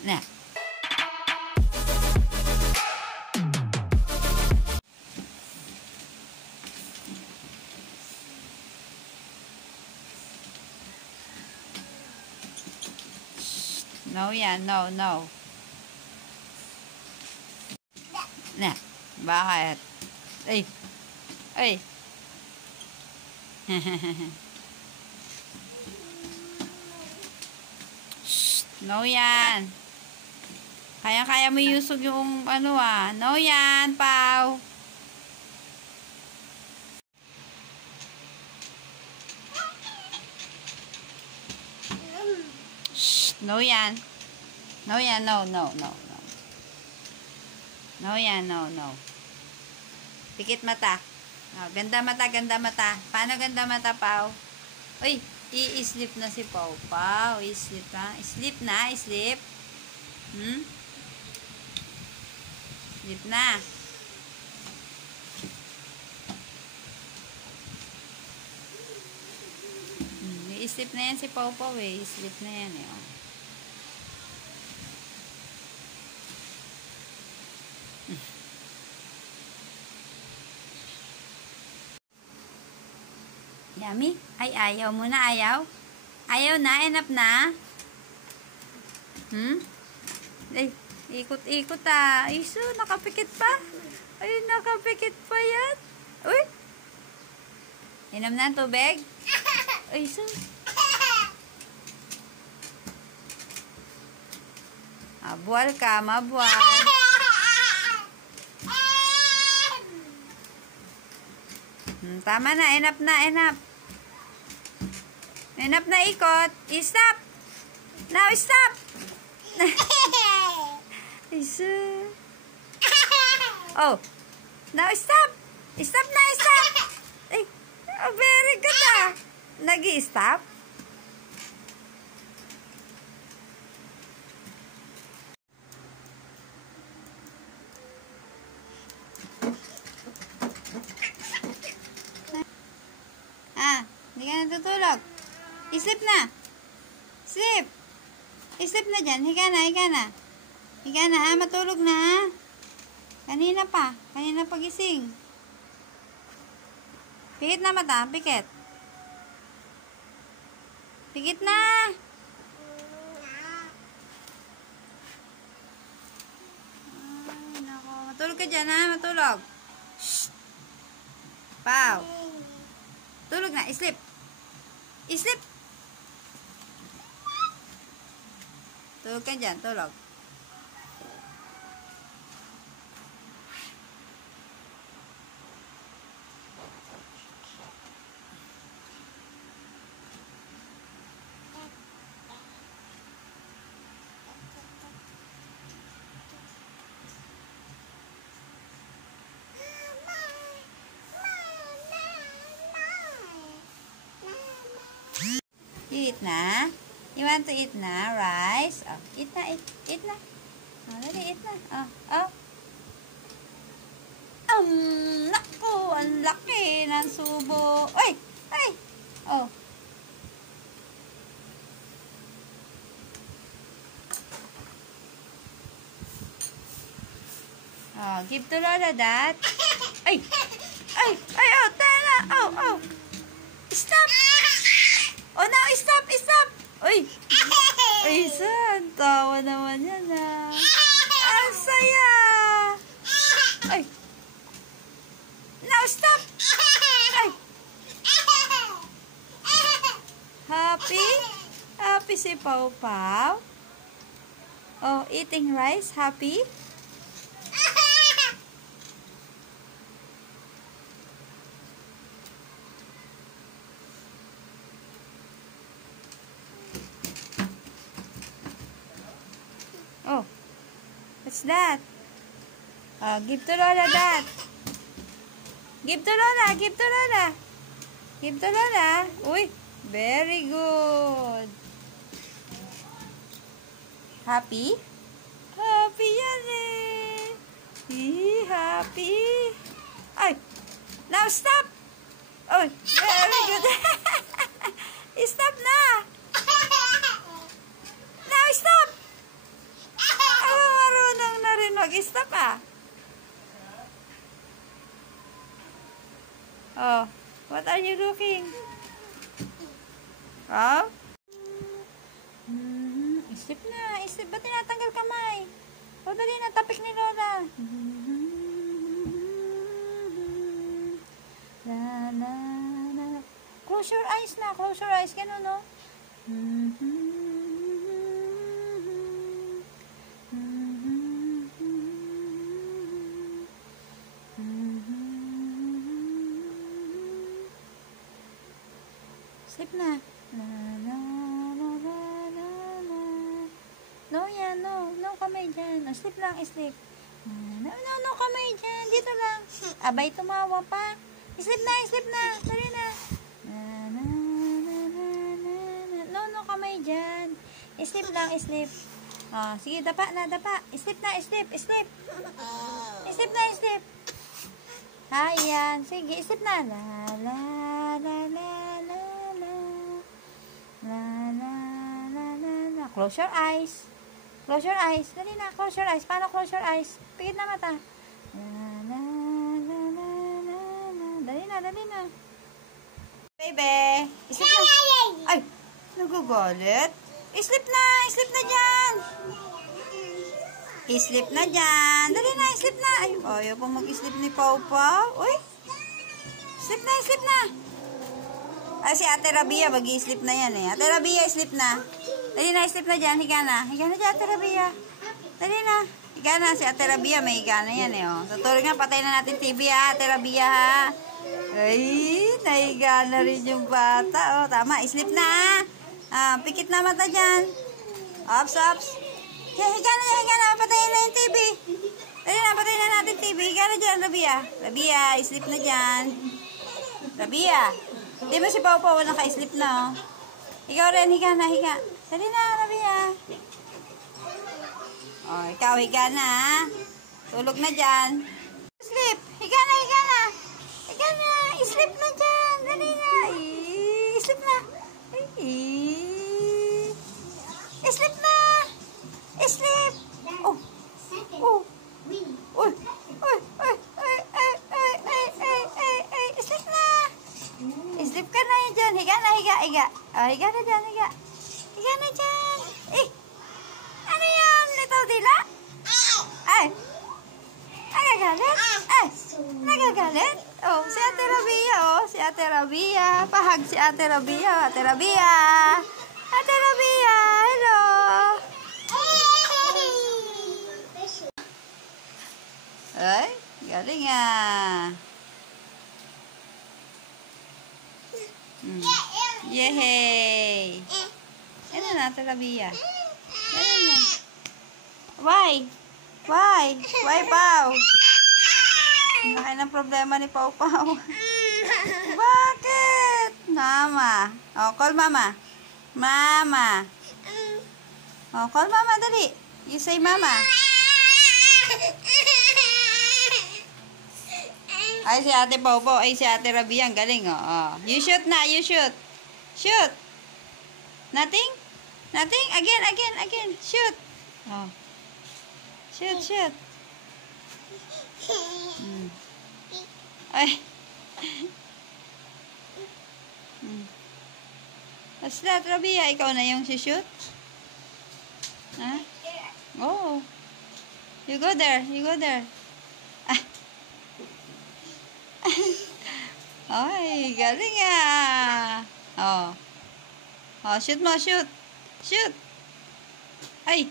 Na. No yan, no, no. Na, bakit? Ay, ay. Shh, no yan. Kaya mo yusog yung ano ah. No yan, Pau. Shh, no yan. No yan, no, no, no, no. No yan, no, no. Pikit mata. Oh, ganda mata, ganda mata. Paano ganda mata, Pau? Uy, i-sleep na si Pau. Pau, i-sleep na. Sleep na, sleep. Sleep na. I-sleep na yan si Pau Pau eh. I-sleep na yan eh. Oh. Yummy? Ay, ayaw mo na, ayaw? Ayaw na, enough na? Ay, ikot-ikot ah. Ay, so, nakapikit pa. Ay, nakapikit pa yan. Uy! Inom na ang tubig? Ay, so. Mabual ka, mabual. Tama na, enough na, enough. Enough na ikot. Stop. Now, stop. Oh. Now, stop. Stop na, stop. Ay, oh, very good ah. Nag-i-stop. Hindi ka natutulog. Sleep na. Sleep. Sleep na dyan. Higa na, higa na. Higa na ha, matulog na ha. Kanina pa. Kanina pagising. Pikit na mata, pikit. Pikit na. Ay, nako. Matulog ka dyan ha, matulog. Shh. Pau. Tulog na, sleep. Sleep. Tulog ka dyan, tulog. Eat na. You want to eat na rice? Oh, eat na, eat na. Oh, dali, eat na. Oh, oh. Naku, ang laki ng subo. Ay, ay. Oh. Oh, give to Lola that. Ay, ay, ay, oh, tala. Oh, oh. Stop. Oh, now, stop, stop. Uy. Ay, saan? Tawa naman yan, ha. Ang saya. Ay. Now, stop. Ay. Happy? Happy si Pau Pau? Oh, eating rice? Happy? Oh, what's that? Give to Lola that. Give to Lola, give to Lola. Give to Lola. Uy, very good. Happy? Happy yan eh. Happy. Ay, now stop. Oh, very good. Stop na. Now stop. Oh, what are you looking? Oh? Isip na. Isip. Ba't tinatanggal kamay? O, dali na. Tapik ni Lola. La, la, la. Close your eyes na. Close your eyes. Ganun, no? Sleep na. La, la, la, la, la, la. No, yan, no. No kamay dyan. Sleep lang, sleep. No, kamay dyan. Dito lang. Abay, tumawa pa. Sleep na. Dali na. No, kamay dyan. Sleep lang, sleep. Oh, sige, dapa na. Sleep na. Sleep na. Ayan. Sige, sleep na. La, la, la, la, la, la. La, la, la, la, la. Close your eyes. Dali na, close your eyes. Paano close your eyes? Pikit na mata. La, la, la, la, la, la. Dali na. Baby, sleep na. Ay, nagugulit. Sleep na dyan. Sleep na dyan. Dali na, sleep na. Ay, ayaw pa mag-sleep ni Pau Pau. Uy, sleep na. Ay, si Ate Rabia, mag-i-sleep na yan eh. Ate Rabia, sleep na. Dali na, sleep na dyan. Higa na dyan, Ate Rabia. Dali na. Higa na, si Ate Rabia, may higa na yan eh. Oh. Tutulog nga, patay na natin TV ha, Ate Rabia ha. Ay, nahiga na rin yung bata. Oh, tama, sleep na ha. Pikit na mata dyan. Ops. Higa na, patayin na yung TV. Dali na, patayin na natin TV. Higa na dyan, Rabia. Rabia, sleep na dyan. Rabia. Di ba si Pau Pau naka-sleep na, oh? Ikaw rin, higa na. Dali na, Rabia. Oh, ikaw, higa na, ha? Tulog na dyan. Sleep. Higa na. Sleep na dyan. Dali na. Sleep na. Sleep na. Sleep. Oh. Uy. Sleep na. Sleep ka na dyan. Higa na. Oh, higa na dyan. Higa na dyan. Ano yan? Little Dila? Ay. Nagagalit? Oh, si Ate Rabia, oh. Si Ate Rabia. Pahag si Ate Rabia. Ate Rabia, hello. Ay, galing ah. Yehey. Ano na, Ate Rabia? Galing na. Why, Pau? Laki ng problema ni Pau Pau. Bakit? Mama. Oh, call Mama. Oh, call Mama, dali. You say Mama. Ay, si Ate Pau Pau. Ay, si Ate Rabia. Ang galing, oh. You shoot na, Shoot. Nothing? Again. Shoot. Oh. Shoot. Ay. What's that, Rabia? Ikaw na yung shoot? Ha? Oh. You go there. Ay, galing ah. Oh. Oh, shoot mo. Ay.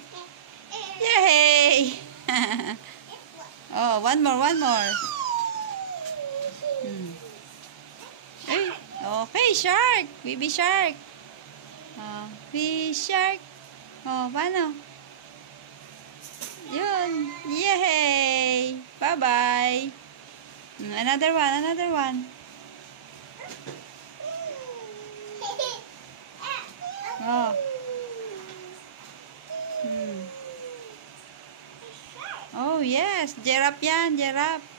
Yay! Oh, one more. Ay, okay, shark. Baby shark. Oh, baby shark. Oh, paano? Yun. Yay! Bye-bye. Another one. Oh. Oh, yes. Giraffe yan, giraffe.